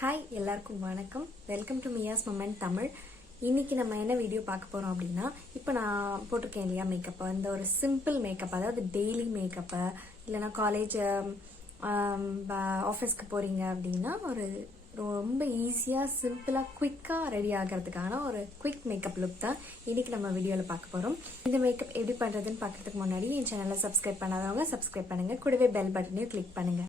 Hi எல்லாருக்கும் வணக்கம். Welcome to Mia's moment Tamil. இன்னைக்கு நம்ம என்ன வீடியோ பார்க்க போறோம் அப்படின்னா, இப்போ நான் போட்டிருக்கேன் இல்லையா மேக்கப், அந்த ஒரு சிம்பிள் மேக்கப், அதாவது டெய்லி மேக்கப்பு, இல்லைன்னா காலேஜ் ஆஃபீஸ்க்கு போறீங்க அப்படின்னா ஒரு ரொம்ப ஈஸியாக சிம்பிளாக குயிக்காக ரெடி ஆகிறதுக்கான ஒரு குயிக் மேக்கப் லுக் தான் இன்னைக்கு நம்ம வீடியோவில் பார்க்க போகிறோம். இந்த மேக்கப் எப்படி பண்ணுறதுன்னு பார்க்கறதுக்கு முன்னாடி என் சேனலை சப்ஸ்கிரைப் பண்ணாதவங்க சப்ஸ்கிரைப் பண்ணுங்க, கூடவே பெல் பட்டனையும் கிளிக் பண்ணுங்க.